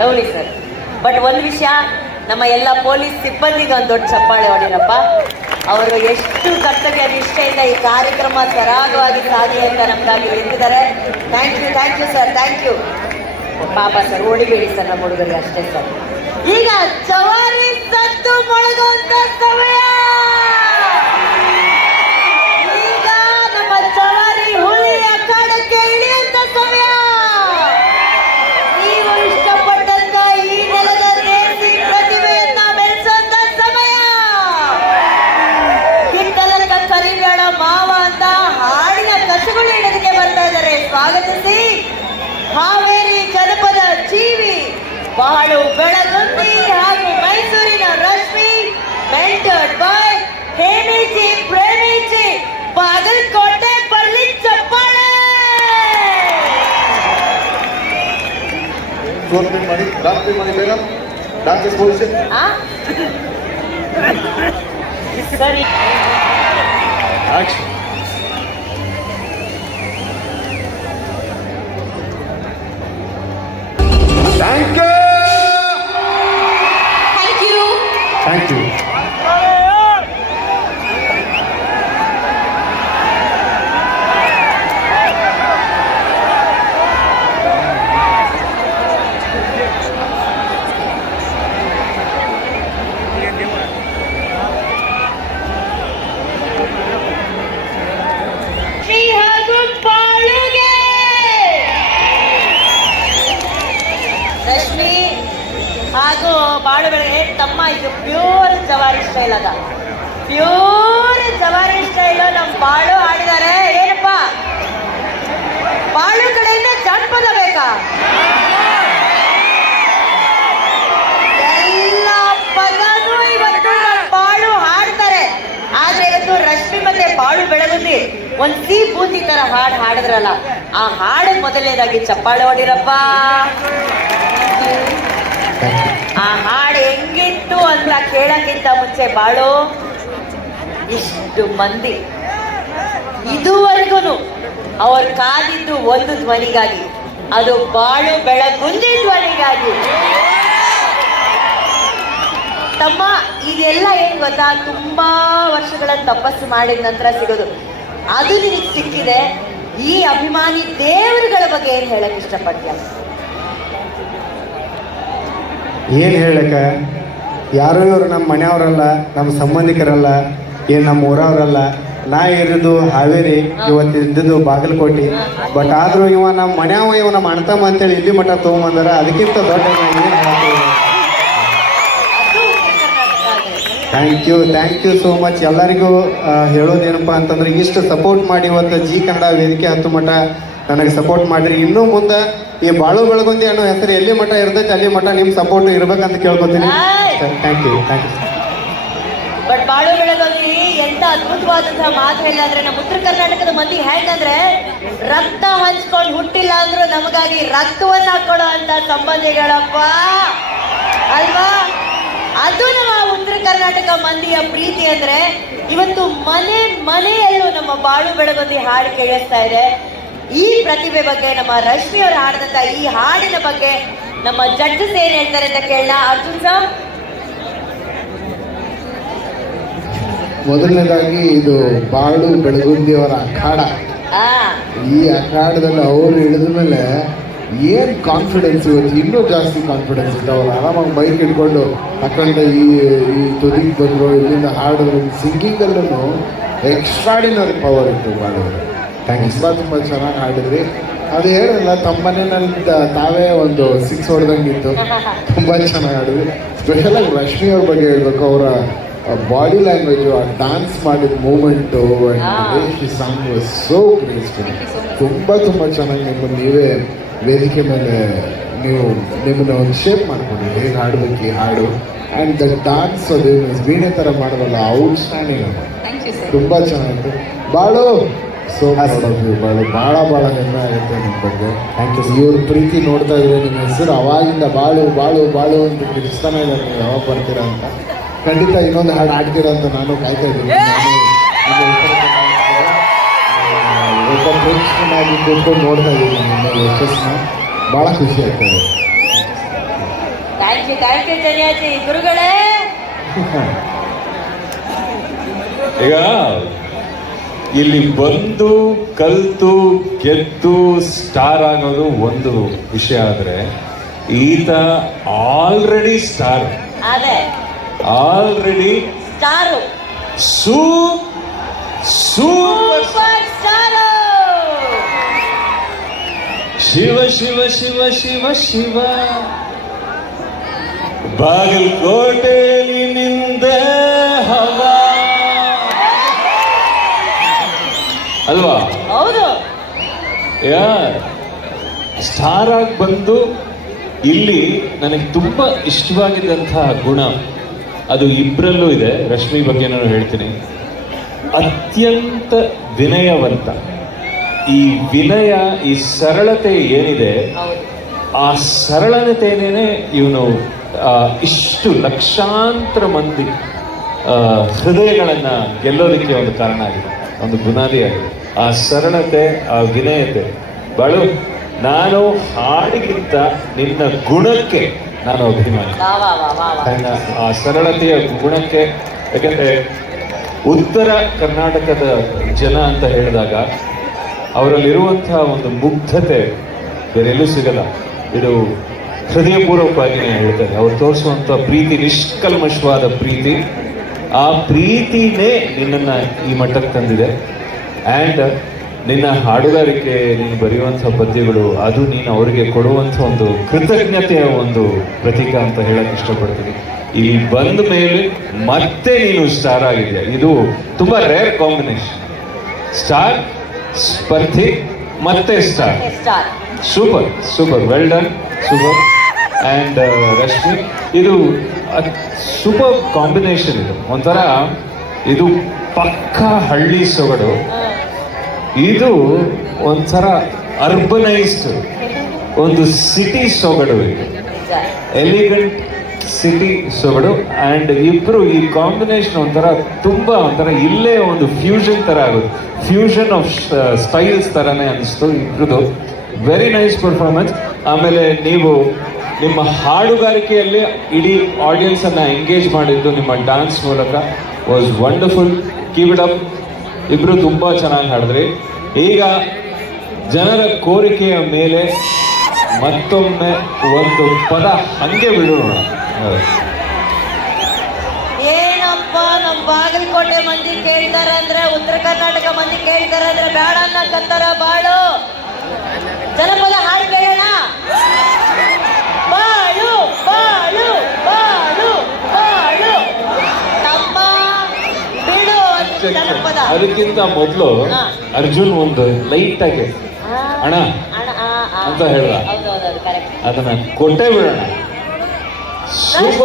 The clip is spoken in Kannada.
Lovely sir. ಬಟ್ ಒಂದು ವಿಷಯ, ನಮ್ಮ ಎಲ್ಲ ಪೊಲೀಸ್ ಸಿಬ್ಬಂದಿಗೆ ಒಂದು ದೊಡ್ಡ ಚಪ್ಪಾಳೆ ಹೊಡಿರಪ್ಪ ಅವರು ಎಷ್ಟು ಕರ್ತವ್ಯ ನಿಷ್ಠೆಯಿಂದ ಈ ಕಾರ್ಯಕ್ರಮ ಸರಾಗವಾಗಿ ಸಾಧಿ ಅಂತ ನಮಗಾಗಿ ನಿಂತಿದ್ದಾರೆ thank you thank you sir thank you ಪಾಪ ಸರ್, ಓಡಿಬೇಡಿ ಸರ್, ನಮ್ಮ ಹುಡುಗರಿಗೆ ಅಷ್ಟೇ ಸರ್. ಈಗ ಚವಾರಿ ಸದ್ದು ಮೊಳಗುವಂತ ಸಮಯ ಈಗ ನಮ್ಮ ಚವಾರಿ ಹುಲಿ ಅಖಾಡಕ್ಕೆ ಇಳಿಯುವಂತ ಸಮಯ ನೀವು ಇಷ್ಟಪಟ್ಟಂತ ಈ ನೆಲದ ದೇಸಿ ಪ್ರತಿಭೆಯನ್ನ ಬೆಳೆಸುವಂತ ಸಮಯ ಕಿತ್ತಲಕ್ಕ ಕರಿಬೇಡ ಮಾವ ಅಂತ ಹಾಡಿನ ಕಸುಗಳು ಇಡೋದಕ್ಕೆ ಬರ್ತಾ ಇದ್ದಾರೆ ಸ್ವಾಗತಿಸಿ ಹಾವೇರಿ ಜನಪದ ಜೀವಿ ಬಹಳು ಬೆಳಗುಂದಿ ಹಾಗೂ ಮೈಸೂರಿನ ರಶ್ಮಿ ಮೆಂಟರ್ಡ್ ಬೈ ಹೇಮೀಚಿ ಪ್ರೇಮೀಚಿ ಬಾಗಲಕೋಟೆ ಬಳ್ಳಿ ಚಪ್ಪಾಳೆ ಫ್ಲೋರ್ ಪ್ರಿಂಟ್ ಮಾಡಿ ಡಾನ್ಸ್ ಪ್ರಿಂಟ್ ಮಾಡಿ ಬೇಗ ಡಾನ್ಸ್ ಪೊಸಿಷನ್ ಆ? ಸರಿ ಜವಾರಿ ಸ್ಟೈಲ್ ಅದ. ಪ್ಯೂರ್ ಜವಾರಿ ಸ್ಟೈಲ್ ನಮ್ಮ ಬಾಳು ಆಡಿದ್ದಾರೆ ಏನಪ್ಪ? ಬಾಳು ಕಡೆಯಿಂದ ಜಾನಪದ ಬೇಕಾ? ಎಲ್ಲ ಇವತ್ತು ಬಾಳು ಹಾಡ್ತಾರೆ. ಆದ್ರೆ ಇವತ್ತು ರಶ್ಮಿ ಮತ್ತೆ ಬಾಳು ಬೆಳಗುತ್ತಿ ಒಂದ್ ಸೀ ಬೂತಿ ತರ ಹಾಡು ಹಾಡಿದ್ರಲ್ಲ, ಆ ಹಾಡು ಮೊದಲನೇದಾಗಿ ಚಪ್ಪಾಳೆ ಹೊಡಿರಪ್ಪ. ಆ ಹಾಡು ಹೆಂಗಿತ್ತು ಅಂತ ಕೇಳಕ್ಕಿಂತ ಮುಂಚೆ ಬಾಳು, ಇಷ್ಟು ಮಂದಿ. ಇದುವರೆಗೂ ಅವ್ರು ಕಾದಿದ್ದು ಒಂದು ಧ್ವನಿಗಾಗಿ, ಅದು ಬಾಳು ಬೆಳಗುಂದಿ ಧ್ವನಿಗಾಗಿ. ತಮ್ಮ, ಇದೆಲ್ಲ ಏನ್ ಗೊತ್ತಾ? ತುಂಬಾ ವರ್ಷಗಳ ತಪಸ್ಸು ಮಾಡಿದ ನಂತರ ಸಿಗೋದು. ಅದು ನಿನಗೆ ಸಿಕ್ಕಿದೆ, ಈ ಅಭಿಮಾನಿ ದೇವರುಗಳ ಬಗ್ಗೆ ಏನ್ ಹೇಳಕ್ ಇಷ್ಟಪಡ್ತೀಯ? ಏನು ಹೇಳಕ ಯಾರೋ ಇವರು ನಮ್ಮ ಮನೆಯವರಲ್ಲ, ನಮ್ಮ ಸಂಬಂಧಿಕರಲ್ಲ, ಏನು ನಮ್ಮ ಊರವರಲ್ಲ, ನಾ ಇರೋದು ಹಾವೇರಿ, ಇವತ್ತು ಇದ್ದಿದ್ದು ಬಾಗಲಕೋಟೆ. ಬಟ್ ಆದರೂ ಇವ ನಮ್ಮ ಮನ್ಯಾವ ಇವ ನಮ್ಮ ಅಣ್ತಮ್ಮ ಅಂತೇಳಿ ಇಲ್ಲಿ ಮಠ ತೊಗೊಂಬಂದಾರ. ಅದಕ್ಕಿಂತ ದೊಡ್ಡ. Thank you thank you so much ಎಲ್ಲರಿಗೂ ಹೇಳೋದೇನಪ್ಪ ಅಂತಂದ್ರೆ ಇಷ್ಟು ಸಪೋರ್ಟ್ ಮಾಡಿ ಇವತ್ತು ಜಿ ಕನ್ನಡ ವೇದಿಕೆ ಹತ್ತು ಮಠ. ನನಗೆ ಸಪೋರ್ಟ್ ಮಾಡಿರಿ. ಇನ್ನೂ ಮುಂದೆ ಈ ಬಾಳು ಬೆಳಗುಂದಿ ಅನ್ನೋ ಹೆಸರು ಎಲ್ಲಿ ಮಠ ಇರ್ತೈತೆ ಅಲ್ಲಿ ಮಠ ನಿಮ್ಮ ಸಪೋರ್ಟ್ ಇರ್ಬೇಕಂತ ಕೇಳ್ಕೊತೀನಿ. Thank you thank you but Balu Belagundi ಎಂತ ಅದ್ಭುತವಾದಂತಹ ಮಾತು ಹೇಳಿದ್ರೆ ನಮ್ಮ ಉತ್ತರ ಕರ್ನಾಟಕದ ಮಂದಿ ಹೆಂಗಂದ್ರೆ ರಕ್ತ ಹಂಚ್ಕೊಂಡು ಹುಟ್ಟಿಲ್ಲ ಅಂದ್ರೂ ನಮಗಾಗಿ ರಕ್ತವನ್ನ ಕೊಡೋ ಅಂತ ಸಂಬಂಧಿಗಳಪ್ಪ. ಅಲ್ವಾ? ಅದು ನಮ್ಮ ಉತ್ತರ ಕರ್ನಾಟಕ ಮಂದಿಯ ಪ್ರೀತಿ ಅಂದ್ರೆ ಇವತ್ತು ಮನೆ ಮನೆಯಲ್ಲೂ ನಮ್ಮ ಬಾಳು ಬೆಳಗೊಂದಿ ಹಾಡು ಕೇಳಿಸ್ತಾ ಇದೆ. ಈ ಪ್ರತಿಭೆ ಬಗ್ಗೆ ನಮ್ಮ ರಶ್ಮಿ ಅವರು ಹಾಡಿದಂತ ಈ ಹಾಡಿನ ಬಗ್ಗೆ ನಮ್ಮ ಜಡ್ಜಸ್ ಏನ್ ಹೇಳ್ತಾರೆ ಅಂತ ಕೇಳೋಣ. ಅರ್ಜುನ್ ಸರ್ ಮೊದಲನೇದಾಗಿ ಇದು ಬಾಳು ಬೆಳಗುಂದಿಯವರ ಅಖಾಡ. ಆ. ಈ ಅಖಾಡದಲ್ಲಿ ಅವರು ಇಳಿದ ಮೇಲೆ ಏನು ಕಾನ್ಫಿಡೆನ್ಸ್ ಇವತ್ತು? ಇನ್ನೂ ಜಾಸ್ತಿ ಕಾನ್ಫಿಡೆನ್ಸ್ ಇದ್ದಾವಲ್ಲ ಆರಾಮಾಗಿ ಬೈಕ್ ಇಟ್ಕೊಂಡು ಅಕ್ಕಂಡ ಈ ಈ ತುದಿಗೆ ಬಂದರು ಇಲ್ಲಿಂದ ಹಾಡಿದ್ರು. ಸಿಂಗಿಂಗಲ್ಲೂ ಎಕ್ಸ್ಟ್ರಾಡಿನರಿ ಪವರ್ ಇತ್ತು ಬಾಳವರು ಥ್ಯಾಂಕ್ ಯು ತುಂಬ ತುಂಬ ಚೆನ್ನಾಗಿ ಹಾಡಿದ್ರಿ ಅದು ಹೇಳಲ್ಲ ತಮ್ಮ ಮನೆಯಲ್ಲಿ ತಾವೇ ಒಂದು ಸಿಕ್ಸ್ ಹೊಡೆದಂಗಿತ್ತು ತುಂಬ ಚೆನ್ನಾಗಿ ಹಾಡಿದ್ರಿ ಸ್ಪೆಷಲಾಗಿ ರಶ್ಮಿ ಅವ್ರ ಬಗ್ಗೆ ಹೇಳ್ಬೇಕು ಅವರ ಬಾಡಿ ಲ್ಯಾಂಗ್ವೇಜು ಆ ಡಾನ್ಸ್ ಮಾಡಿದ movement song was so graceful ತುಂಬ ತುಂಬ ಚೆನ್ನಾಗಿ ನಿಮ್ಮ ನೀವೇ ವೇದಿಕೆ ಮೇಲೆ ನೀವು ನಿಮ್ಮನ್ನ ಒಂದು ಶೇಪ್ ಮಾಡ್ಕೊಂಡು ಹೇಗೆ ಹಾಡಬೇಕು ಈ ಹಾಡು ಆ್ಯಂಡ್ ದ ಡಾನ್ಸ್ ಅದು ವೀಣೆ ಥರ ಮಾಡೋದಲ್ಲ ಔಟ್ಸ್ಟ್ಯಾಂಡಿಂಗ್ ತುಂಬ ಚೆನ್ನಾಗಿತ್ತು ಬಾಳು ಸೊ ಬಾಳು ಭಾಳ ಭಾಳ ಹೆಮ್ಮೆ ಆಗುತ್ತೆ ನಿಮ್ಮ ಬಗ್ಗೆ ಥ್ಯಾಂಕ್ ಯು ಇವ್ರ ಪ್ರೀತಿ ನೋಡ್ತಾ ಇದ್ರೆ ನಿಮ್ಮ ಹೆಸರು ಅವಾಗಿಂದ ಬಾಳು ಬಾಳು ಬಾಳು ಅಂತ ಕಿರಿಸ್ತಾನೆ ಇದ್ದಾರೆ. ನೀವು ಯಾವಾಗ ಬರ್ತೀರಾ ಅಂತ. ಖಂಡಿತ ಇನ್ನೊಂದು ಹಾಡು ಹಾಡ್ತೀರಾ ಅಂತ ನಾನು ಕಾಯ್ತಾ ಇದ್ದೀನಿ. ಒಬ್ಬ ಪ್ರೇಕ್ಷಕನಾಗಿ ಕೂತ್ಕೊಂಡು ನೋಡ್ತಾ ಇದ್ದೀನಿ ನಿಮ್ಮ ಯಶಸ್ಸನ್ನ. ಭಾಳ ಖುಷಿ ಆಗ್ತದೆ ಥ್ಯಾಂಕ್ ಯು ಥ್ಯಾಂಕ್ ಯು ಜನಿಯಾಜಿ ಗುರುಗಳೇ. ಈಗ ಇಲ್ಲಿ ಬಂದು ಕಲ್ತು ಗೆದ್ದು ಸ್ಟಾರ್ ಆಗೋದು ಒಂದು ವಿಷಯ ಆದ್ರೆ ಈತ already star already super star Shiva Shiva Shiva Shiva Shiva. ಬಾಗಲಕೋಟೆಯಲ್ಲಿ ನಿಂದ. ಅಲ್ವಾ? ಹೌದು. ಯಾ ಸ್ಟಾರ್ ಆಗಿ ಬಂದು ಇಲ್ಲಿ ನನಗೆ ತುಂಬಾ ಇಷ್ಟವಾಗಿದ್ದಂತಹ ಗುಣ ಅದು ಇಬ್ಬರಲ್ಲೂ ಇದೆ. ರಶ್ಮಿ ಬಗ್ಗೆ ನಾನು ಹೇಳ್ತೀನಿ. ಅತ್ಯಂತ ವಿನಯವಂತ. ಈ ವಿನಯ ಈ ಸರಳತೆ ಏನಿದೆ ಆ ಸರಳತೆನೇ ಇವನು ಇಷ್ಟು ಲಕ್ಷಾಂತರ ಮಂದಿ ಹೃದಯಗಳನ್ನು ಗೆಲ್ಲೋದಕ್ಕೆ ಒಂದು ಕಾರಣ ಆಗಿದೆ. ಒಂದು ಬುನಾದಿ ಆಗಿದೆ. ಆ ಸರಳತೆ ಆ ವಿನಯತೆ. ಬಳು ನಾನು ಹಾಡಿಗಿಂತ ನಿನ್ನ ಗುಣಕ್ಕೆ ನಾನು ಅಭಿಮಾನಿ. ಆ ಸರಳತೆಯ ಗುಣಕ್ಕೆ ಯಾಕಂದ್ರೆ ಉತ್ತರ ಕರ್ನಾಟಕದ ಜನ ಅಂತ ಹೇಳಿದಾಗ ಅವರಲ್ಲಿರುವಂತಹ ಒಂದು ಮುಗ್ಧತೆ ಬೇರೆಲ್ಲೂ ಸಿಗಲ್ಲ. ಇದು ಹೃದಯಪೂರ್ವಕವಾಗಿಯೇ ಹೇಳ್ತಾರೆ. ಅವ್ರು ತೋರಿಸುವಂಥ ಪ್ರೀತಿ ನಿಷ್ಕಲ್ಮಶವಾದ ಪ್ರೀತಿ ಆ ಪ್ರೀತಿನೇ ನಿನ್ನನ್ನು ಈ ಮಟ್ಟಕ್ಕೆ ತಂದಿದೆ. ಆ್ಯಂಡ್ ನಿನ್ನ ಹಾಡುಗಾರಿಕೆ ನೀನು ಬರೆಯುವಂಥ ಪದ್ಯಗಳು ಅದು ನೀನು ಅವರಿಗೆ ಕೊಡುವಂಥ ಒಂದು ಕೃತಜ್ಞತೆಯ ಒಂದು ಪ್ರತೀಕ ಅಂತ ಹೇಳಕ್ಕೆ ಇಷ್ಟಪಡ್ತೀನಿ. ಇಲ್ಲಿ ಬಂದ ಮೇಲೆ ಮತ್ತೆ ನೀನು ಸ್ಟಾರ್ ಆಗಿದೆಯಾ ಇದು ತುಂಬ ರೇರ್ ಕಾಂಬಿನೇಷನ್ ಸ್ಟಾರ್ ಸ್ಪರ್ಧಿ ಮತ್ತೆ star star super super well done super and Rashmi ಇದು ಸೂಪರ್ ಕಾಂಬಿನೇಷನ್ ಇದು. ಒಂಥರ ಇದು ಪಕ್ಕ ಹಳ್ಳಿ ಸೊಗಡು. ಇದು ಒಂಥರ ಅರ್ಬನೈಸ್ಡ್ ಒಂದು ಸಿಟಿ ಸೊಗಡು ಇದು. ಎಲಿಗೆಂಟ್ ಸಿಟಿ ಸೊಗಡು ಆ್ಯಂಡ್ ಇಬ್ಬರು ಈ ಕಾಂಬಿನೇಷನ್ ಒಂಥರ ತುಂಬ ಒಂಥರ ಇಲ್ಲೇ ಒಂದು ಫ್ಯೂಷನ್ ಥರ ಆಗುತ್ತೆ. ಫ್ಯೂಷನ್ ಆಫ್ ಸ್ಟೈಲ್ಸ್ ಥರನೇ ಅನಿಸ್ತು ಇಬ್ಬರದು ವೆರಿ ನೈಸ್ ಪರ್ಫಾರ್ಮೆನ್ಸ್ ಆಮೇಲೆ ನೀವು ನಿಮ್ಮ ಹಾಡುಗಾರಿಕೆಯಲ್ಲಿ ಇಡೀ ಆಡಿಯನ್ಸನ್ನು ಎಂಗೇಜ್ ಮಾಡಿದ್ದು ನಿಮ್ಮ ಡ್ಯಾನ್ಸ್ ಮೂಲಕ was wonderful keep it up ಇಬ್ಬರು ತುಂಬ ಚೆನ್ನಾಗಿ ಹಾಡಿದ್ರಿ ಈಗ ಜನರ ಕೋರಿಕೆಯ ಮೇಲೆ ಮತ್ತೊಮ್ಮೆ ಒಂದು ಪದ ಹಂಗೆ ಬಿಡೋಣ ಏನಪ್ಪ ನಮ್ಮ ಬಾಗಲಕೋಟೆ ಮಂದಿ ಕೇಳ್ತಾರೆ ಅಂದ್ರೆ, ಉತ್ತರ ಕರ್ನಾಟಕ ಮಂದಿ ಕೇಳ್ತಾರೆ ಅಂದ್ರೆ, ಬೇಡ ಅನ್ನಕತ್ತಾರ ಬಾಳು. ಜನಪದ ಹಾಡು ಕೇಳೋಣ ಬಾಳು ಬಾಳು ಬಾಳು ಬಾಳು ತಮ್ಮ ಬಿಡು ಅಂತ ಜನಪದ ಅದಕ್ಕಿಂತ ಮೊದಲು ಅರ್ಜುನ್ ಒಂದು ಲೈಟ್ ಆಗಿ ಅಣ್ಣ. ಅಂತ ಹೇಳ್ದ. ಕರೆಕ್ಟ್ ಅದನ್ನ ಕೊಟ್ಟೆ ಬಿಡೋಣ. ಶುಭ